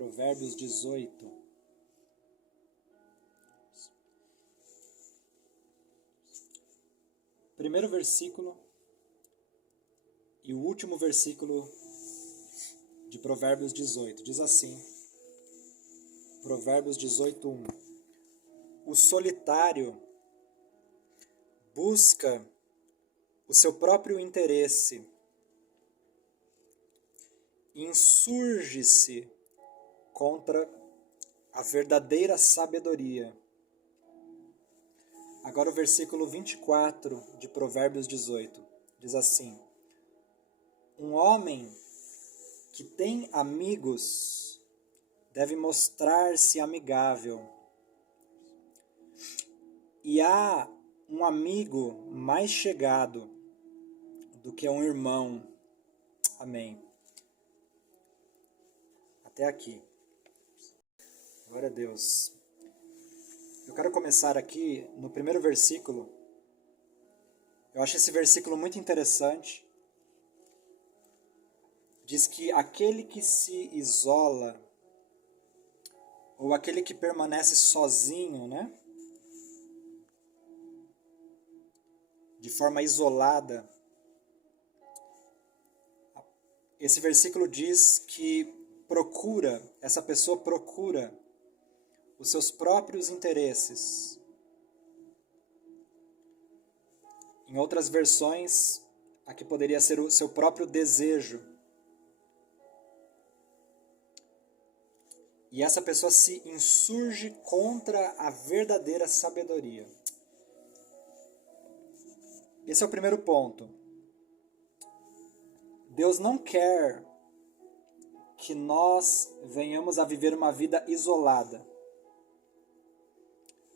Provérbios 18. Primeiro versículo e o último versículo de Provérbios 18. Diz assim, Provérbios 18:1. O solitário busca o seu próprio interesse, insurge-se contra a verdadeira sabedoria. Agora o versículo 24 de Provérbios 18 diz assim: um homem que tem amigos deve mostrar-se amigável, e há um amigo mais chegado do que um irmão. Amém. Até aqui. Glória a Deus. Eu quero começar aqui no primeiro versículo. Eu acho esse versículo muito interessante. Diz que aquele que se isola, ou aquele que permanece sozinho, né? De forma isolada. Esse versículo diz que essa pessoa procura os seus próprios interesses. Em outras versões, aqui poderia ser o seu próprio desejo. E essa pessoa se insurge contra a verdadeira sabedoria. Esse é o primeiro ponto. Deus não quer que nós venhamos a viver uma vida isolada.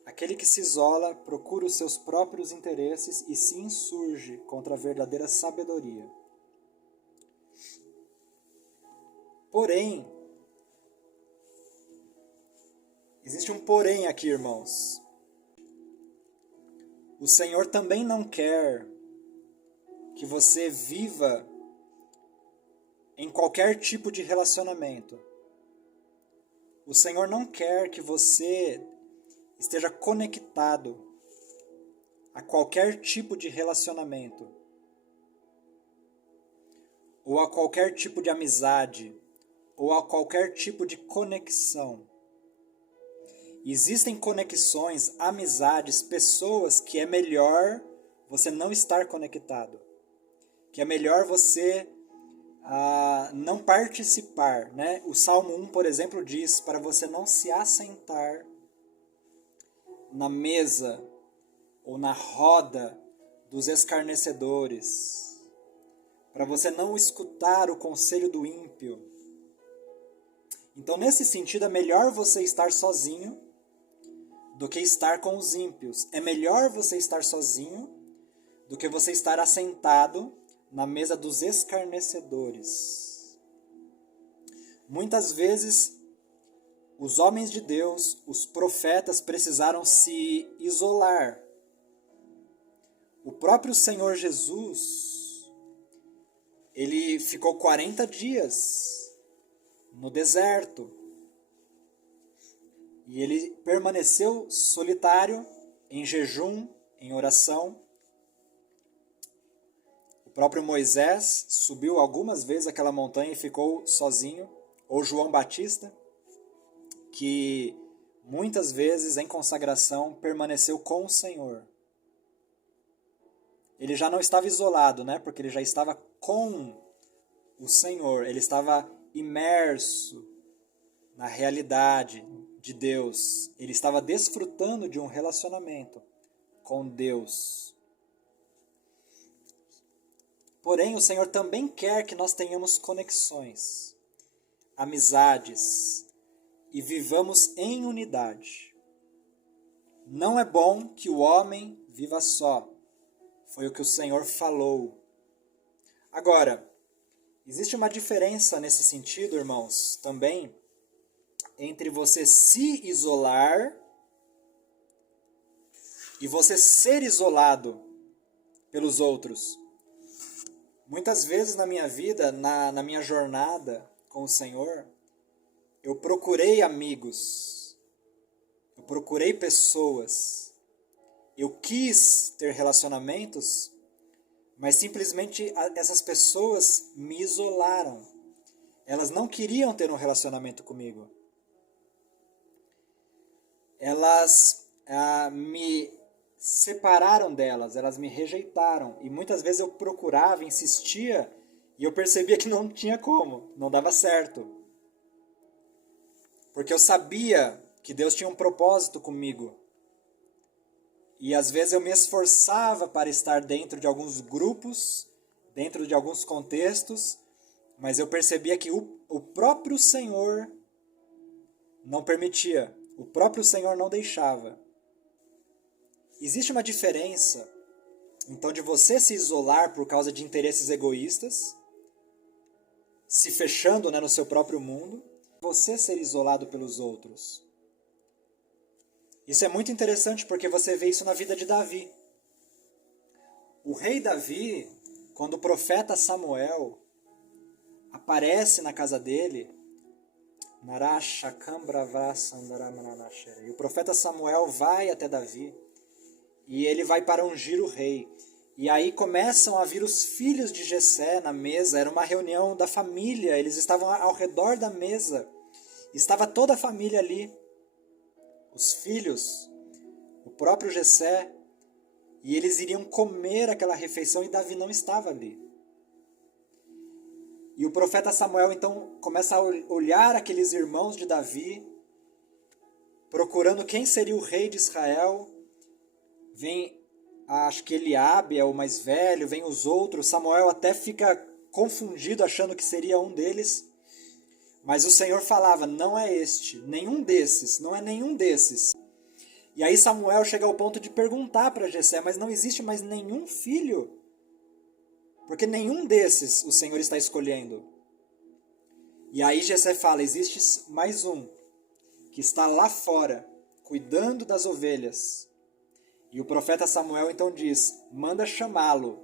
Aquele que se isola procura os seus próprios interesses e se insurge contra a verdadeira sabedoria. Porém, existe um porém aqui, irmãos. O Senhor também não quer que você viva em qualquer tipo de relacionamento. O Senhor não quer que você esteja conectado a qualquer tipo de relacionamento ou a qualquer tipo de amizade ou a qualquer tipo de conexão. Existem conexões, amizades, pessoas que é melhor você não estar conectado, que é melhor você não participar, né? O Salmo 1, por exemplo, diz para você não se assentar na mesa ou na roda dos escarnecedores, para você não escutar o conselho do ímpio. Então, nesse sentido, é melhor você estar sozinho do que estar com os ímpios. É melhor você estar sozinho do que você estar assentado na mesa dos escarnecedores. Muitas vezes, os homens de Deus, os profetas, precisaram se isolar. O próprio Senhor Jesus, ele ficou 40 dias no deserto. E ele permaneceu solitário, em jejum, em oração. O próprio Moisés subiu algumas vezes aquela montanha e ficou sozinho. Ou João Batista, que muitas vezes em consagração permaneceu com o Senhor. Ele já não estava isolado, né? Porque ele já estava com o Senhor. Ele estava imerso na realidade de Deus. Ele estava desfrutando de um relacionamento com Deus. Porém, o Senhor também quer que nós tenhamos conexões, amizades e vivamos em unidade. Não é bom que o homem viva só. Foi o que o Senhor falou. Agora, existe uma diferença nesse sentido, irmãos, também, entre você se isolar e você ser isolado pelos outros. Muitas vezes na minha vida, na minha jornada com o Senhor, eu procurei amigos, eu procurei pessoas, eu quis ter relacionamentos, mas simplesmente essas pessoas me isolaram. Elas não queriam ter um relacionamento comigo. Elas me separaram delas, elas me rejeitaram. E muitas vezes eu procurava, insistia, e eu percebia que não tinha como, não dava certo. Porque eu sabia que Deus tinha um propósito comigo. E às vezes eu me esforçava para estar dentro de alguns grupos, dentro de alguns contextos, mas eu percebia que o próprio Senhor não permitia, o próprio Senhor não deixava. Existe uma diferença, então, de você se isolar por causa de interesses egoístas, se fechando, né, no seu próprio mundo, você ser isolado pelos outros. Isso é muito interessante porque você vê isso na vida de Davi. O rei Davi, quando o profeta Samuel aparece na casa dele, e o profeta Samuel vai até Davi e ele vai para ungir o rei. E aí começam a vir os filhos de Jessé na mesa, era uma reunião da família, eles estavam ao redor da mesa, estava toda a família ali, os filhos, o próprio Jessé, e eles iriam comer aquela refeição e Davi não estava ali. E o profeta Samuel então começa a olhar aqueles irmãos de Davi, procurando quem seria o rei de Israel. Vem, acho que Eliabe é o mais velho, vem os outros. Samuel até fica confundido, achando que seria um deles. Mas o Senhor falava, não é este, nenhum desses, não é nenhum desses. E aí Samuel chega ao ponto de perguntar para Jessé, mas não existe mais nenhum filho? Porque nenhum desses o Senhor está escolhendo. E aí Jessé fala, existe mais um, que está lá fora, cuidando das ovelhas. E o profeta Samuel então diz, manda chamá-lo,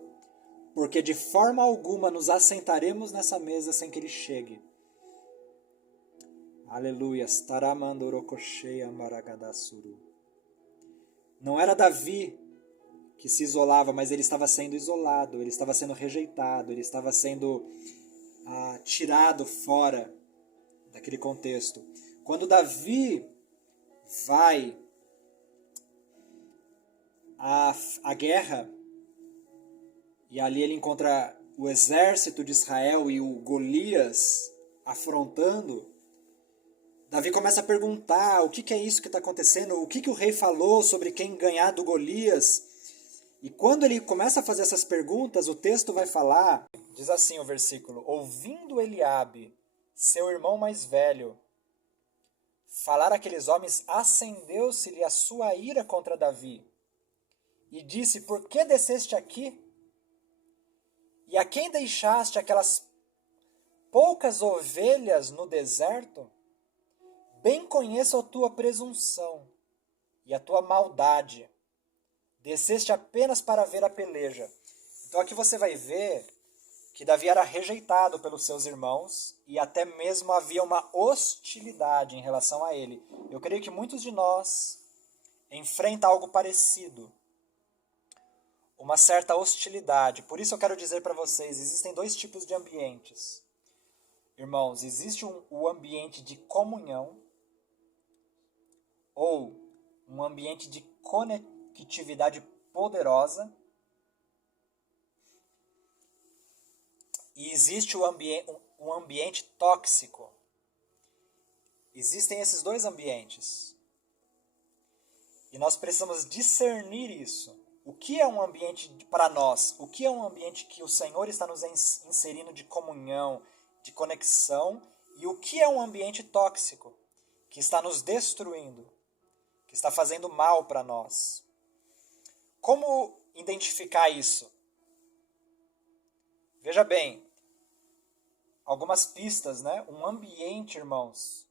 porque de forma alguma nos assentaremos nessa mesa sem que ele chegue. Aleluia. Não era Davi que se isolava, mas ele estava sendo isolado, ele estava sendo rejeitado, ele estava sendo tirado fora daquele contexto. Quando Davi vai à guerra, e ali ele encontra o exército de Israel e o Golias afrontando, Davi começa a perguntar o que é isso que está acontecendo, o que o rei falou sobre quem ganhar do Golias. E quando ele começa a fazer essas perguntas, o texto vai falar, diz assim o versículo, ouvindo Eliabe, seu irmão mais velho, falar aqueles homens, acendeu-se-lhe a sua ira contra Davi. E disse, por que desceste aqui? E a quem deixaste aquelas poucas ovelhas no deserto? Bem conheço a tua presunção e a tua maldade. Desceste apenas para ver a peleja. Então aqui você vai ver que Davi era rejeitado pelos seus irmãos e até mesmo havia uma hostilidade em relação a ele. Eu creio que muitos de nós enfrentam algo parecido. Uma certa hostilidade. Por isso eu quero dizer para vocês, existem dois tipos de ambientes. Irmãos, existe o ambiente de comunhão, ou um ambiente de conectividade poderosa, e existe um ambiente tóxico. Existem esses dois ambientes. E nós precisamos discernir isso. O que é um ambiente para nós? O que é um ambiente que o Senhor está nos inserindo de comunhão, de conexão? E o que é um ambiente tóxico, que está nos destruindo, que está fazendo mal para nós? Como identificar isso? Veja bem, algumas pistas, né? Um ambiente, irmãos,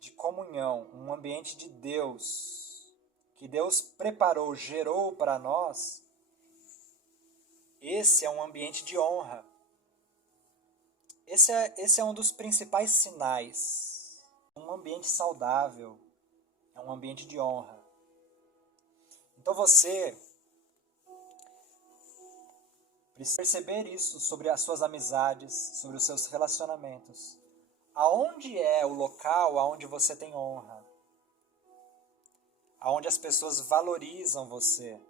de comunhão, um ambiente de Deus, que Deus preparou, gerou para nós, esse é um ambiente de honra. esse é um dos principais sinais. Um ambiente saudável é um ambiente de honra. Então você precisa perceber isso sobre as suas amizades, sobre os seus relacionamentos. Aonde é o local aonde você tem honra? Aonde as pessoas valorizam você.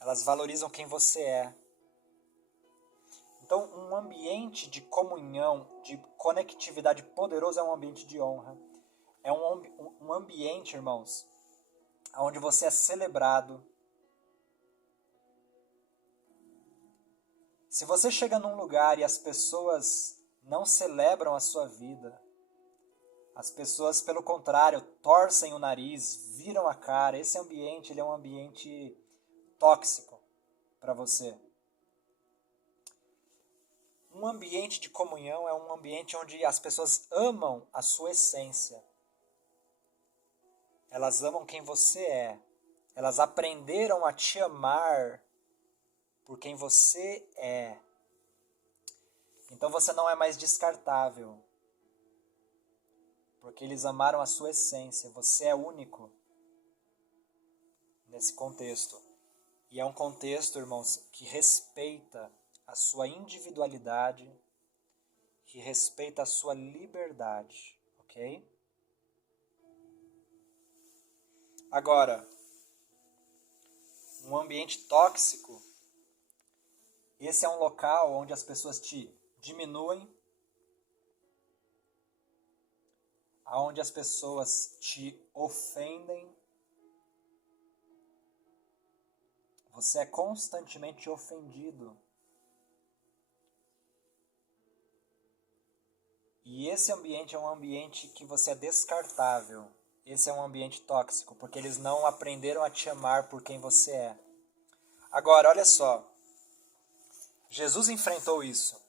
Elas valorizam quem você é. Então, um ambiente de comunhão, de conectividade poderoso é um ambiente de honra. É um ambiente, irmãos, onde você é celebrado. Se você chega num lugar e as pessoas não celebram a sua vida, as pessoas, pelo contrário, torcem o nariz, viram a cara, esse ambiente ele é um ambiente tóxico para você. Um ambiente de comunhão é um ambiente onde as pessoas amam a sua essência. Elas amam quem você é. Elas aprenderam a te amar por quem você é. Então você não é mais descartável. Porque eles amaram a sua essência. Você é único nesse contexto. E é um contexto, irmãos, que respeita a sua individualidade, que respeita a sua liberdade, ok? Agora, um ambiente tóxico, esse é um local onde as pessoas te diminuem, onde as pessoas te ofendem. Você é constantemente ofendido. E esse ambiente é um ambiente que você é descartável. Esse é um ambiente tóxico, porque eles não aprenderam a te amar por quem você é. Agora, olha só. Jesus enfrentou isso.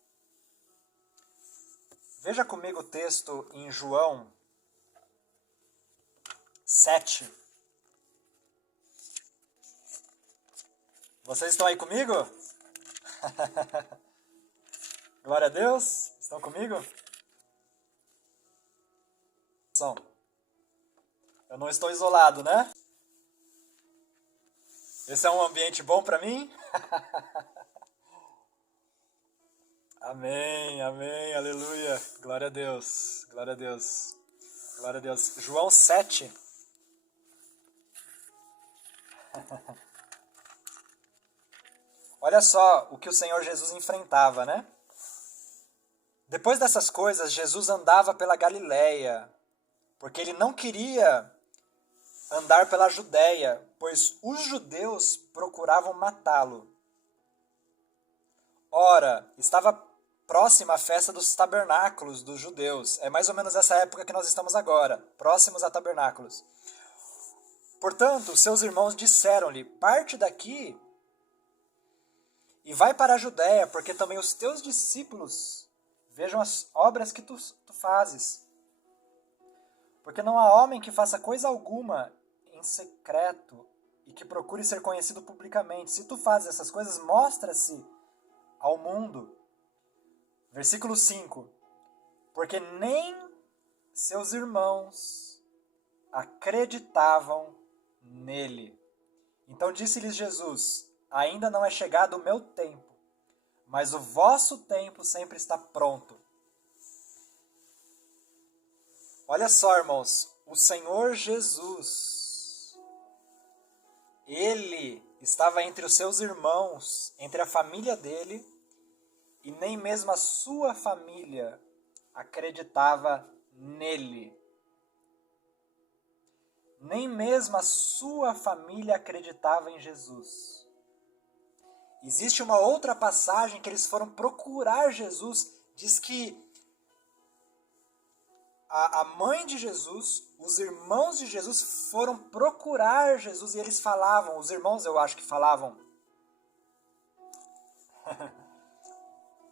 Veja comigo o texto em João 7. Vocês estão aí comigo? Glória a Deus. Estão comigo? Eu não estou isolado, né? Esse é um ambiente bom para mim? Amém, amém, aleluia. Glória a Deus, glória a Deus, glória a Deus. João 7. Olha só o que o Senhor Jesus enfrentava, né? Depois dessas coisas, Jesus andava pela Galileia, porque ele não queria andar pela Judéia, pois os judeus procuravam matá-lo. Ora, estava próxima a festa dos tabernáculos dos judeus. É mais ou menos essa época que nós estamos agora, próximos a tabernáculos. Portanto, seus irmãos disseram-lhe: parte daqui e vai para a Judéia, porque também os teus discípulos vejam as obras que tu fazes. Porque não há homem que faça coisa alguma em secreto e que procure ser conhecido publicamente. Se tu fazes essas coisas, mostra-se ao mundo. Versículo 5. Porque nem seus irmãos acreditavam nele. Então disse-lhes Jesus: ainda não é chegado o meu tempo, mas o vosso tempo sempre está pronto. Olha só, irmãos, o Senhor Jesus, ele estava entre os seus irmãos, entre a família dele, e nem mesmo a sua família acreditava nele. Nem mesmo a sua família acreditava em Jesus. Existe uma outra passagem que eles foram procurar Jesus, diz que a mãe de Jesus, os irmãos de Jesus foram procurar Jesus e eles falavam, os irmãos eu acho que falavam,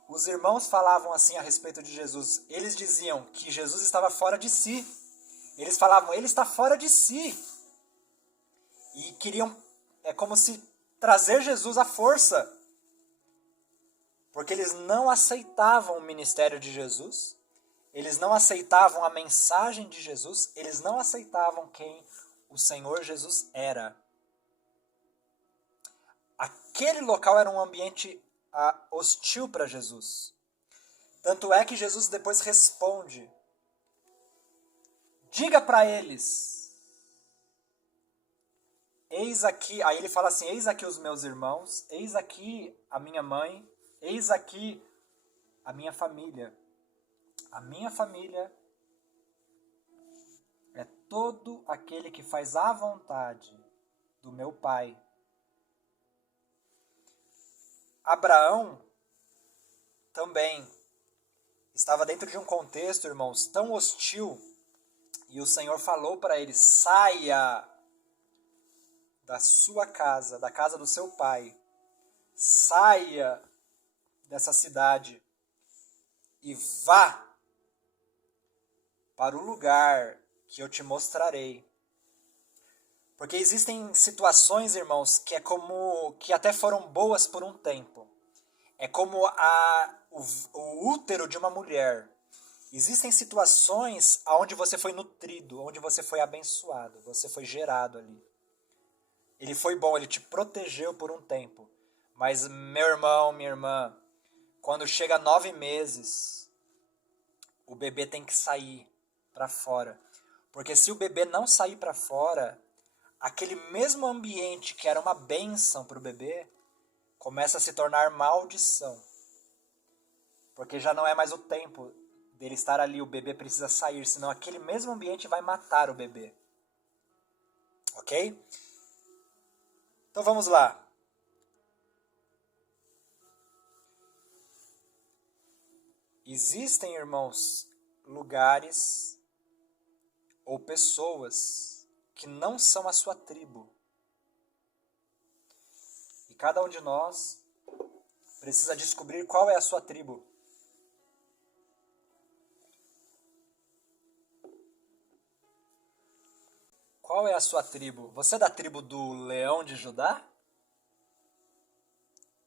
os irmãos falavam assim a respeito de Jesus, eles diziam que Jesus estava fora de si, eles falavam, ele está fora de si, e queriam, é como se trazer Jesus à força, Porque eles não aceitavam o ministério de Jesus, eles não aceitavam a mensagem de Jesus, eles não aceitavam quem o Senhor Jesus era. Aquele local era um ambiente hostil para Jesus. Tanto é que Jesus depois responde: diga para eles, eis aqui, aí ele fala assim, eis aqui os meus irmãos, eis aqui a minha mãe, eis aqui a minha família. A minha família é todo aquele que faz a vontade do meu Pai. Abraão também estava dentro de um contexto, irmãos, tão hostil, e o Senhor falou para ele: saia da sua casa, da casa do seu pai, saia dessa cidade e vá para o lugar que eu te mostrarei. Porque existem situações, irmãos, que até foram boas por um tempo. É como o útero de uma mulher. Existem situações onde você foi nutrido, onde você foi abençoado, você foi gerado ali. Ele foi bom, ele te protegeu por um tempo. Mas, meu irmão, minha irmã, quando chega a 9 meses, o bebê tem que sair para fora. Porque se o bebê não sair para fora, aquele mesmo ambiente que era uma bênção para o bebê, começa a se tornar maldição. Porque já não é mais o tempo dele estar ali, o bebê precisa sair, senão aquele mesmo ambiente vai matar o bebê. Ok? Então vamos lá. Existem, irmãos, lugares ou pessoas que não são a sua tribo. E cada um de nós precisa descobrir qual é a sua tribo. Qual é a sua tribo? Você é da tribo do leão de Judá?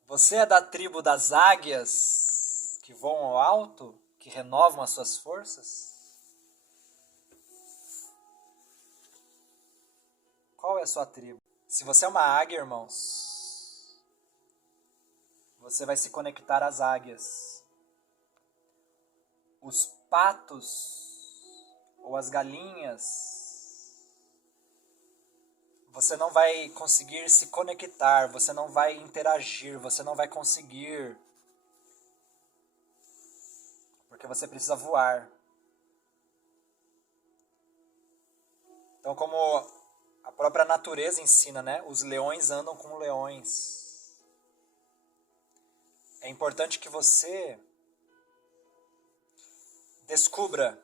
Você é da tribo das águias que voam ao alto, que renovam as suas forças? Qual é a sua tribo? Se você é uma águia, irmãos, você vai se conectar às águias. Os patos ou as galinhas, você não vai conseguir se conectar, você não vai interagir, você não vai conseguir, porque você precisa voar. Então, como a própria natureza ensina, né? Os leões andam com leões. É importante que você descubra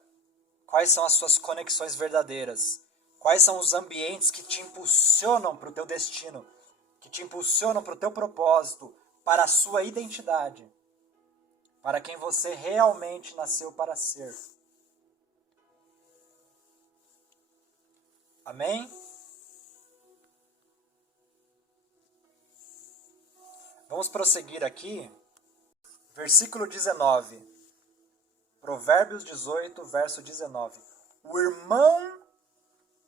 quais são as suas conexões verdadeiras. Quais são os ambientes que te impulsionam para o teu destino, que te impulsionam para o teu propósito, para a sua identidade, para quem você realmente nasceu para ser. Amém? Vamos prosseguir aqui. Versículo 19. Provérbios 18, verso 19. O irmão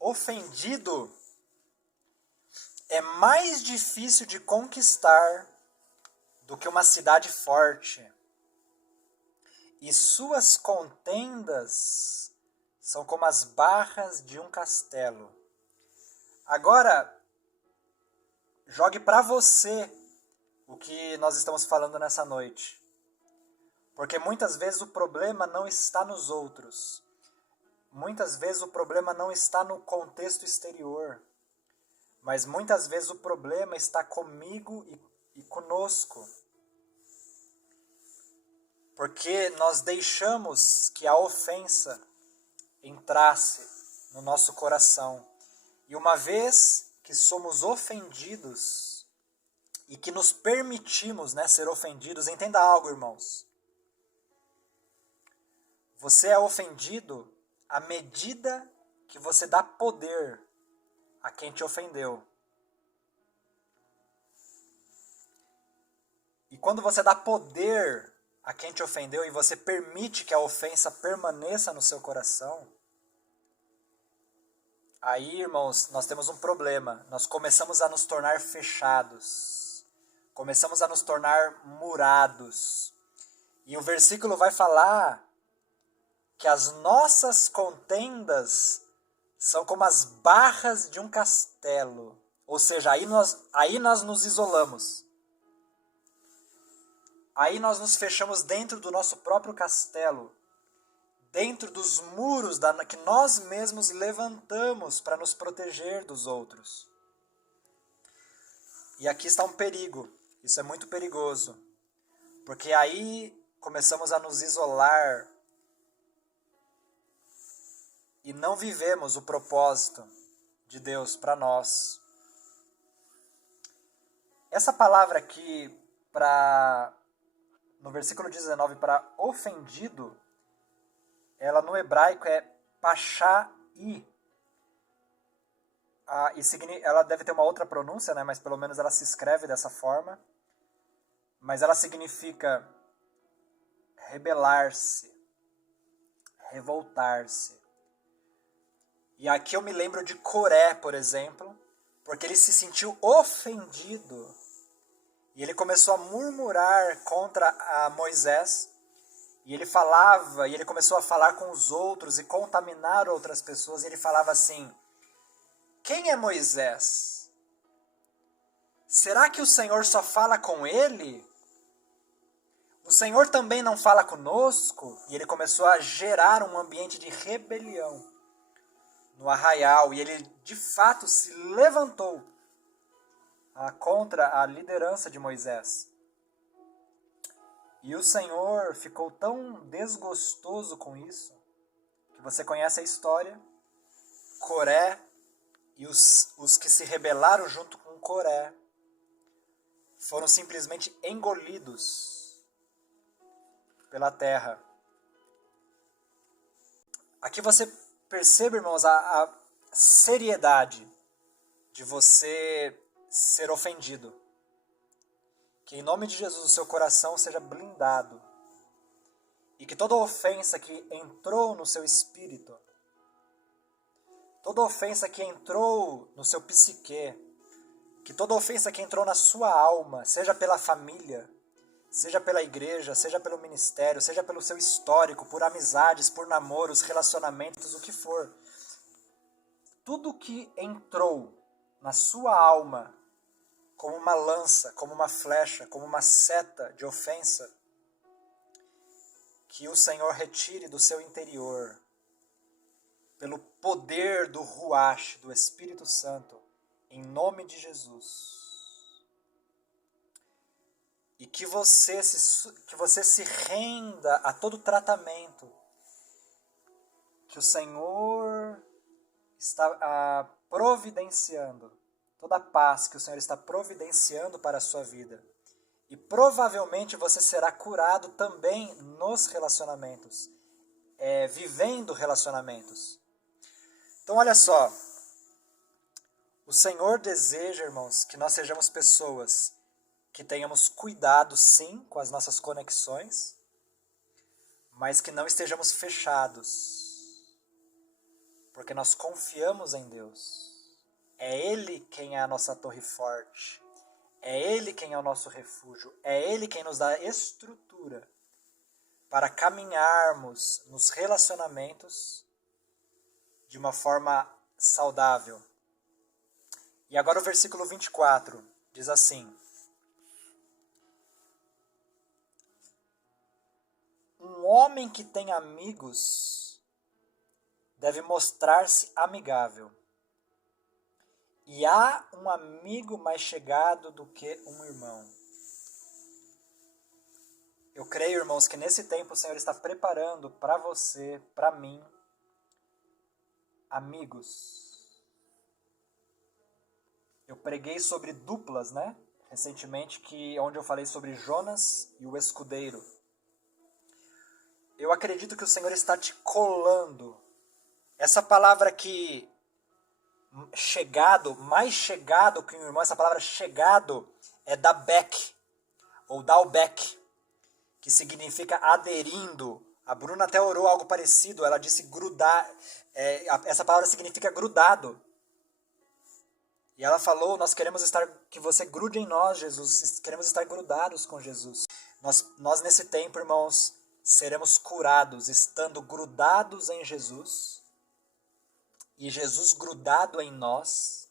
ofendido é mais difícil de conquistar do que uma cidade forte, e suas contendas são como as barras de um castelo. Agora, jogue para você o que nós estamos falando nessa noite. Porque muitas vezes o problema não está nos outros. Muitas vezes o problema não está no contexto exterior. Mas muitas vezes o problema está comigo e conosco. Porque nós deixamos que a ofensa entrasse no nosso coração. E uma vez que somos ofendidos e que nos permitimos, né, ser ofendidos, entenda algo, irmãos. Você é ofendido à medida que você dá poder a quem te ofendeu. E quando você dá poder a quem te ofendeu e você permite que a ofensa permaneça no seu coração, aí, irmãos, nós temos um problema. Nós começamos a nos tornar fechados. Começamos a nos tornar murados. E o versículo vai falar que as nossas contendas são como as barras de um castelo. Ou seja, aí nós nos isolamos. Aí nós nos fechamos dentro do nosso próprio castelo. Dentro dos muros que nós mesmos levantamos para nos proteger dos outros. E aqui está um perigo. Isso é muito perigoso. Porque aí começamos a nos isolar e não vivemos o propósito de Deus para nós. Essa palavra aqui, no versículo 19, para ofendido, ela no hebraico é pachai. Ela deve ter uma outra pronúncia, né? Mas pelo menos ela se escreve dessa forma. Mas ela significa rebelar-se, revoltar-se. E aqui eu me lembro de Coré, por exemplo, porque ele se sentiu ofendido. E ele começou a murmurar contra a Moisés. E ele começou a falar com os outros e contaminar outras pessoas. E ele falava assim: quem é Moisés? Será que o Senhor só fala com ele? O Senhor também não fala conosco? E ele começou a gerar um ambiente de rebelião no arraial. E ele, de fato, se levantou contra a liderança de Moisés. E o Senhor ficou tão desgostoso com isso, que você conhece a história. Coré e os que se rebelaram junto com Coré foram simplesmente engolidos pela terra. Aqui você percebe, irmãos, a seriedade de você ser ofendido. Que em nome de Jesus o seu coração seja blindado. E que toda ofensa que entrou no seu espírito, toda ofensa que entrou no seu psique, que toda ofensa que entrou na sua alma, seja pela família, seja pela igreja, seja pelo ministério, seja pelo seu histórico, por amizades, por namoros, relacionamentos, o que for. Tudo que entrou na sua alma como uma lança, como uma flecha, como uma seta de ofensa, que o Senhor retire do seu interior, pelo poder do Ruach, do Espírito Santo, em nome de Jesus. E que você se renda a todo tratamento que o Senhor está providenciando, toda a paz que o Senhor está providenciando para a sua vida. E provavelmente você será curado também nos relacionamentos, vivendo relacionamentos. Então olha só, o Senhor deseja, irmãos, que nós sejamos pessoas que tenhamos cuidado sim com as nossas conexões, mas que não estejamos fechados, porque nós confiamos em Deus. É Ele quem é a nossa torre forte, é Ele quem é o nosso refúgio, é Ele quem nos dá estrutura para caminharmos nos relacionamentos de uma forma saudável. E agora o versículo 24 diz assim: um homem que tem amigos deve mostrar-se amigável. E há um amigo mais chegado do que um irmão. Eu creio, irmãos, que nesse tempo o Senhor está preparando para você, para mim, amigos. Eu preguei sobre duplas, né? Recentemente, onde eu falei sobre Jonas e o escudeiro. Eu acredito que o Senhor está te colando. Essa palavra aqui, chegado, mais chegado que um irmão, essa palavra chegado é da Beck. ou Dalbec, que significa aderindo. A Bruna até orou algo parecido, ela disse grudar, essa palavra significa grudado. E ela falou, nós queremos que você grude em nós, Jesus, queremos estar grudados com Jesus. Nós nesse tempo, irmãos, seremos curados estando grudados em Jesus, e Jesus grudado em nós,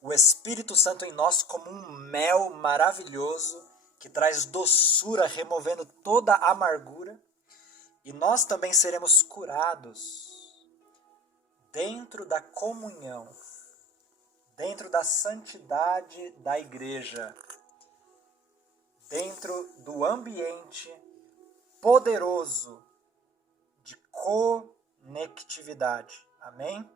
o Espírito Santo em nós como um mel maravilhoso, que traz doçura, removendo toda a amargura, e nós também seremos curados dentro da comunhão, dentro da santidade da igreja, dentro do ambiente poderoso de conectividade. Amém?